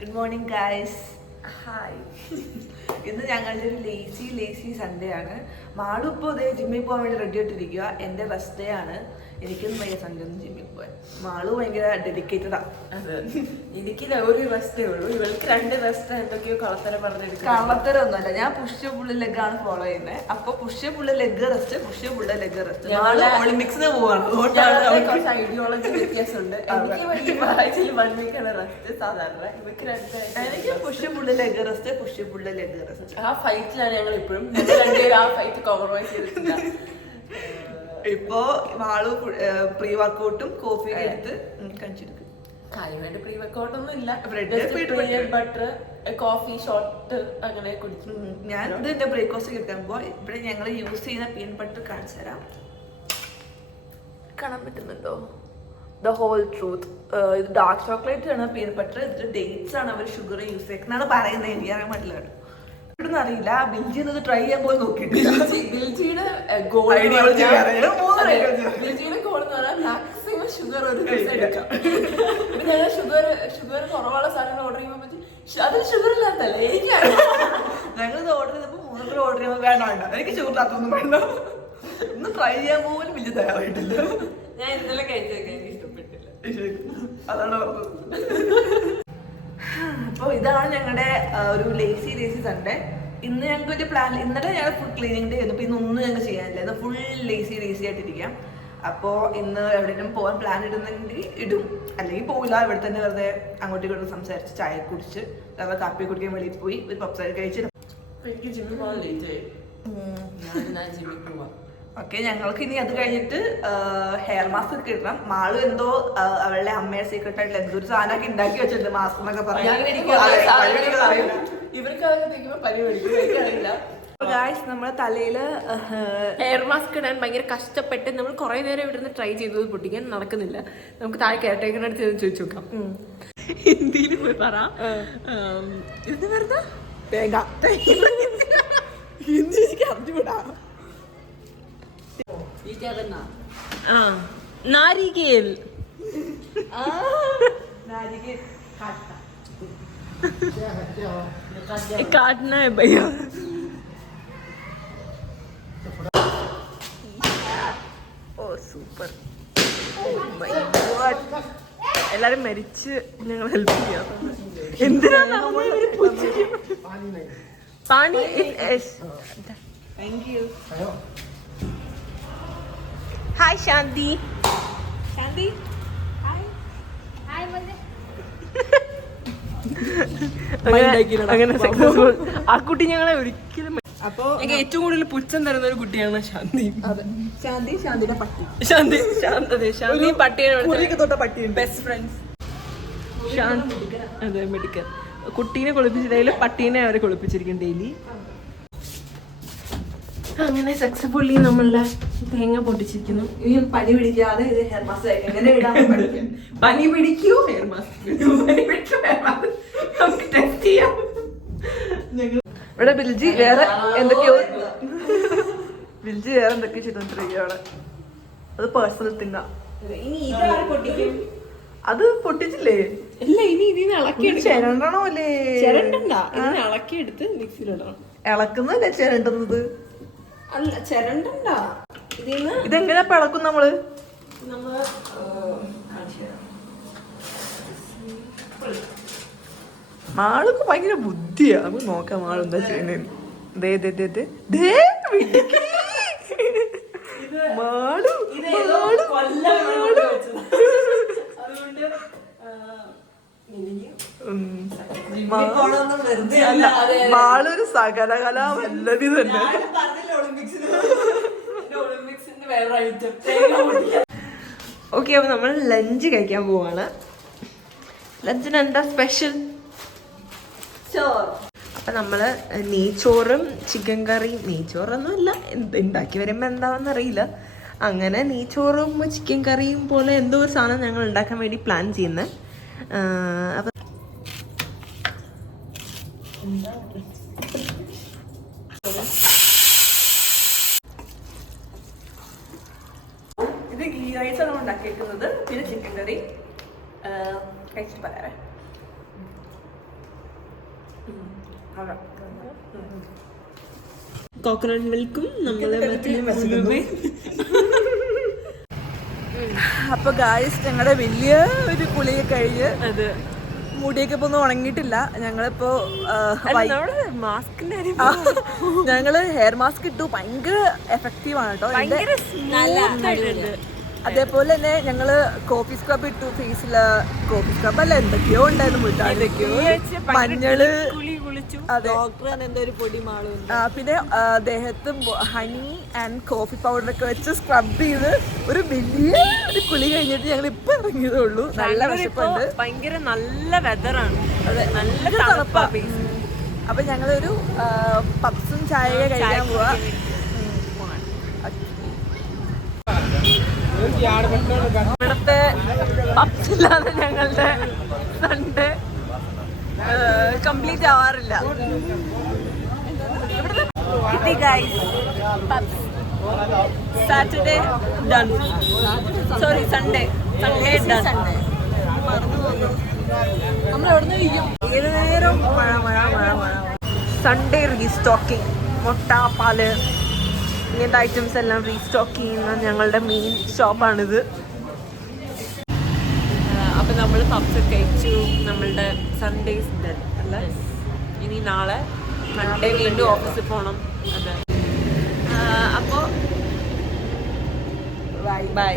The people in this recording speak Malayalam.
Good morning, guys. Hi. ഇന്ന് ഞങ്ങളുടെ ഒരു ലേസി സൺഡേ ആണ്. മാളു ഇപ്പോൾ അതേ ജിമ്മിൽ പോകാൻ വേണ്ടി റെഡി ആയിട്ടിരിക്കുക. എൻ്റെ റെസ്റ്റ് ഡേ ആണ്. എനിക്കൊന്നും ഭയങ്കര സൺഡേ ഒന്നും ജിമ്മിൽ പോകാൻ. മാളു ഭയങ്കര ഡെഡിക്കേറ്റഡാണ്. എനിക്കില്ല ഒരു റെസ്റ്റേ ഉള്ളൂ. ഇവൾക്ക് 2 റെസ്റ്റ് എന്തൊക്കെയോ കളത്തരം പറഞ്ഞെടുക്കും. കളത്തരൊന്നുമല്ല, ഞാൻ പുഷ് പുള്ളി ലെഗ് ആണ് ഫോളോ ചെയ്യുന്നത്. അപ്പൊ പുഷ് പുള്ളി ലെഗ് റെസ്റ്റ്, പുഷ് പുള്ളി ലെഗ് റെസ്റ്റ്. മാളു ഒളിമ്പിക്സിന് പോവാണ്. കുറച്ച് ഐഡിയോളജി വ്യത്യാസമുണ്ട്. എനിക്ക് 1 വീക്കാണ് റെസ്റ്റ് സാധാരണ. ഇവർക്ക് 2 എനിക്ക് പുഷ് പുള്ളി ലെഗ് റെസ്റ്റ്, പുഷ് പുള്ളി ലെഗ് റെസ്റ്റ്. ആ ഫൈറ്റിലാണ് ഞങ്ങൾ ഇപ്പോഴും. രണ്ടുപേരും ആ ഫൈറ്റ് കോംപ്രമൈസ് ചെയ്തിട്ടില്ല. ഇപ്പോ മാളു പ്രീ വർക്കൗട്ടും കോഫിയും എടുത്ത് കഴിച്ചെടുക്കും. കാര്യമായിട്ട് പ്രീ വർക്കൗട്ട് ഒന്നും ഇല്ല. ബ്രെഡ് ബട്ടർ കോഫി ഷോട്ട് അങ്ങനെ കുടിക്കും. ഞാൻ ഇത് എന്റെ ബ്രേക്ക്ഫാസ്റ്റ് കിട്ടുമ്പോ ഇവിടെ ഞങ്ങൾ യൂസ് ചെയ്യുന്ന പീൻ ബട്ടർ കാണിച്ചു തരാം. കാണാൻ പറ്റുന്നുണ്ടോ? The whole truth. ഇത് ഡാർക്ക് ചോക്ലേറ്റ് ആണ് പീൻ ബട്ടർ. ഇതിൽ ഡേറ്റ്സ് ആണ് അവർ ഷുഗർ യൂസ് ചെയ്യുന്നതാണ് പറയുന്നത്. എനിക്ക് അറിയാൻ പറ്റില്ല കേട്ടോ. ഇവിടുന്ന് അറിയില്ല. ബിൽജി ഇത് ട്രൈ ചെയ്യാൻ പോയി നോക്കിയിട്ടില്ല. ബിൽജിയുടെ ഗോൾ എന്ന് പറഞ്ഞാൽ മാക്സിമം ഷുഗർ ഒരു ദിവസം എടുക്കാം. ഞങ്ങൾ ഷുഗർ കുറവുള്ള സാധനങ്ങൾ ഓർഡർ ചെയ്യുമ്പോൾ അതിൽ ഷുഗർ ഇല്ലാത്തല്ലേ എനിക്ക്. ഞങ്ങളിത് ഓർഡർ ചെയ്തപ്പോൾ 3 ഓർഡർ ചെയ്യുമ്പോൾ വേണ്ട, എനിക്ക് ഷുഗർ ഇല്ലാത്തൊന്നും വേണ്ട. ഒന്ന് ട്രൈ ചെയ്യാൻ പോലും വലിയ തയ്യാറായിട്ടില്ല. ഞാൻ ഇന്നലെ കഴിച്ചേക്കാൻ എനിക്ക് ഇഷ്ടപ്പെട്ടില്ല. അതാണ് പറഞ്ഞത്. അപ്പോൾ ഇതാണ് ഞങ്ങളുടെ ഒരു ലേസി സൺഡേ. ഇന്ന് ഞങ്ങൾക്ക് ഒരു പ്ലാൻ. ഇന്നലെ ഞങ്ങൾ ഫുൾ ക്ലീനിങ് ഡേ ആയിരുന്നു. അപ്പോൾ ഇന്നൊന്നും ഞങ്ങൾക്ക് ചെയ്യാനില്ല. ഇന്ന് ഫുൾ ലേസി ആയിട്ടിരിക്കാം. അപ്പോൾ ഇന്ന് എവിടെയെങ്കിലും പോകാൻ പ്ലാൻ ഇടുന്നെങ്കിൽ ഇടും, അല്ലെങ്കിൽ പോകില്ല. ഇവിടെ തന്നെ വെറുതെ അങ്ങോട്ടും ഇങ്ങോട്ടും സംസാരിച്ച് ചായ കുടിച്ച് വെറുതെ കാപ്പി കുടിക്കാൻ വെളിയിൽ പോയി ഒരു പപ്സായി കഴിച്ചിട്ട് എനിക്ക് ജിമ്മിൽ പോകാൻ ലേറ്റ് ആയി. ഞാൻ ജിമ്മിൽ പോവാം. ഓക്കെ, ഞങ്ങൾക്ക് ഇനി അത് കഴിഞ്ഞിട്ട് ഹെയർ മാസ്ക് ഒക്കെ ഇടണം. മാളു എന്തോ അവളുടെ അമ്മയുടെ സീക്രട്ട് ആയിട്ടുള്ള എന്തോ ഒരു സാധനമൊക്കെ ഉണ്ടാക്കി വെച്ചിട്ടുണ്ട് മാസ്ക് എന്നൊക്കെ പറഞ്ഞു. ഇവർക്ക് അതൊക്കെ പനി മേടിക്കും. നമ്മുടെ തലയില് ഹെയർ മാസ്ക് ഇടാൻ ഭയങ്കര കഷ്ടപ്പെട്ട് നമ്മൾ കുറെ നേരം ഇവിടെ നിന്ന് ട്രൈ ചെയ്തത് പൊട്ടിക്കാൻ നടക്കുന്നില്ല. നമുക്ക് താഴെ കെയർടേക്കറിന്റെ അടുത്ത് ചോദിച്ചു നോക്കാം. ഹിന്ദിയിൽ പോയി പറ. ഇത് വെറുതെ തേങ്ങ ഹിന്ദി എനിക്ക് അറിഞ്ഞുകൂടാ. നാരികേൽ काटना है भैया. ഓ സൂപ്പർ. എല്ലാരും മരിച്ച് ഞങ്ങൾ ഹെൽപ്പ് ചെയ്യാം. എന്തിനാണ് പാനി? Thank you. ഹായ് ശാന്തി. ശാന്തി അങ്ങനെ സക്സസ്ഫുൾ. ആ കുട്ടി ഞങ്ങളെ ഒരിക്കലും. അപ്പൊ ഞങ്ങൾക്ക് ഏറ്റവും കൂടുതൽ പുച്ഛം തരുന്ന ഒരു കുട്ടിയാണ് ശാന്തി. ശാന്തിയുടെ പട്ടി. ശാന്തി പട്ടിയാണ് പട്ടി. Best friends. ശാന്തി അതെ മെഡിക്കൽ. കുട്ടീനെ കുളിപ്പിച്ചിട്ടായാലും പട്ടീനെ അവരെ കുളിപ്പിച്ചിരിക്കും ഡെയിലി. അങ്ങനെ സക്സസ്ഫുള്ളി നമ്മളുടെ തേങ്ങ പൊട്ടിച്ചിരിക്കുന്നു. പനി പിടിക്കാതെ ഇത് ഹെയർ മാസ്ക് എങ്ങനെ ഇടാൻ പഠിക്കും. പനി പിടിക്കൂ ഹെയർ മാസ്ക് നമുക്ക് ടെസ്റ്റ് ചെയ്യാം. ഇവിടെ ബിൽജി വേറെ എന്തൊക്കെയോ ചെയ്തോണ്ടിരിക്കുക അവിടെ. അത് പേഴ്സണൽ തിങ്ങാ. അത് പൊട്ടിച്ചില്ലേ? ഇല്ല, ഇനി ഇതിന് ഇളക്കി ചിരണ്ടണോ അല്ലേ? ചിരണ്ടണ്ട, ഇതിന് ഇളക്കി എടുത്ത് മിക്സിയിലിടണം. ഇളക്കുന്നല്ലേ ചിരണ്ടുന്നത്? അല്ല ചിരണ്ടണ്ട. ഇതിന്ന് ഇതെങ്ങനെയാ ഇളക്കും നമ്മള്? മാൾക്ക് ഭയങ്കര ബുദ്ധിയാ. നമുക്ക് നോക്കാം മാള് എന്താ ചെയ്യുന്നത്. മാളൊരു സകലകലാ വല്ലതി തന്നെ. ഓക്കെ, അപ്പൊ നമ്മൾ ലഞ്ച് കഴിക്കാൻ പോവാണ്. ലഞ്ചിന് എന്താ സ്പെഷ്യൽ? അപ്പൊ നമ്മള് നെയ്ച്ചോറും ചിക്കൻ കറിയും. നെയ്ച്ചോറൊന്നും അല്ല, ഉണ്ടാക്കി വരുമ്പോ എന്താണെന്ന് അറിയില്ല. അങ്ങനെ നെയ്ച്ചോറും ചിക്കൻ കറിയും പോലെ എന്തോ ഒരു സാധനം ഞങ്ങൾ ഉണ്ടാക്കാൻ വേണ്ടി പ്ലാൻ ചെയ്യുന്നത്. അപ്പൊ ഇത് ഗീ റൈസാണ് ഉണ്ടാക്കിയിരിക്കുന്നത്. പിന്നെ ചിക്കൻ കറി കഴിച്ചിട്ട് പറയാറേ. കോക്കനട്ട് മിൽക്കും നമ്മള് അപ്പൊ ഗായ്സ് ഞങ്ങളുടെ വലിയ ഒരു കുളിയൊക്കെ കഴിഞ്ഞ് അത് മുടിയൊക്കെ ഇപ്പൊ ഒന്നും ഉണങ്ങിയിട്ടില്ല. ഞങ്ങളിപ്പോ മാസ്കിന്റെ ഞങ്ങള് ഹെയർ മാസ്ക് ഇട്ടു. ഭയങ്കര എഫക്റ്റീവ് ആണ് കേട്ടോ. അതേപോലെ തന്നെ ഞങ്ങള് കോഫി സ്ക്രബ് ഇട്ടു ഫേസില്. കോഫി സ്ക്രബ് അല്ല, എന്തൊക്കെയോ ഉണ്ടായിരുന്നു മുട്ടാ, മഞ്ഞള്. അതെ, പിന്നെ ദേഹത്ത് ഹണി ആൻഡ് കോഫി പൗഡർ ഒക്കെ വെച്ച് സ്ക്രബ് ചെയ്ത് ഒരു വലിയ ഒരു കുളി കഴിഞ്ഞിട്ട് ഞങ്ങൾ ഇപ്പൊ ഇറങ്ങിയതേ ഉള്ളൂ. നല്ല വിശപ്പുണ്ട്, ഭയങ്കര നല്ല വെതറാണ്. അതെ, നല്ല തണുപ്പാ. അപ്പൊ ഞങ്ങളൊരു പപ്സും ചായ കഴിക്കാൻ പോവാ. ഇവിടുത്തെ പപ്സില്ലാതെ ഞങ്ങളുടെ സൺഡേ കംപ്ലീറ്റ് ആവാറില്ല. Saturday done, sorry Sunday done. ഏത് നേരം മഴ മഴ മഴ മഴ. സൺഡേ റീസ്റ്റോക്കിംഗ്, മുട്ട, പാല് ഇങ്ങനത്തെ ഐറ്റംസ് എല്ലാം റീസ്റ്റോക്ക് ചെയ്യുന്ന ഞങ്ങളുടെ മെയിൻ ഷോപ്പാണിത്. അപ്പം നമ്മൾ പപ്സ് കഴിച്ചു. നമ്മളുടെ സൺഡേസ് ഡൺ അല്ല. ഇനി നാളെ മൺഡേ വീണ്ടും ഓഫീസിൽ പോകണം. അതെ, അപ്പോൾ ബൈ.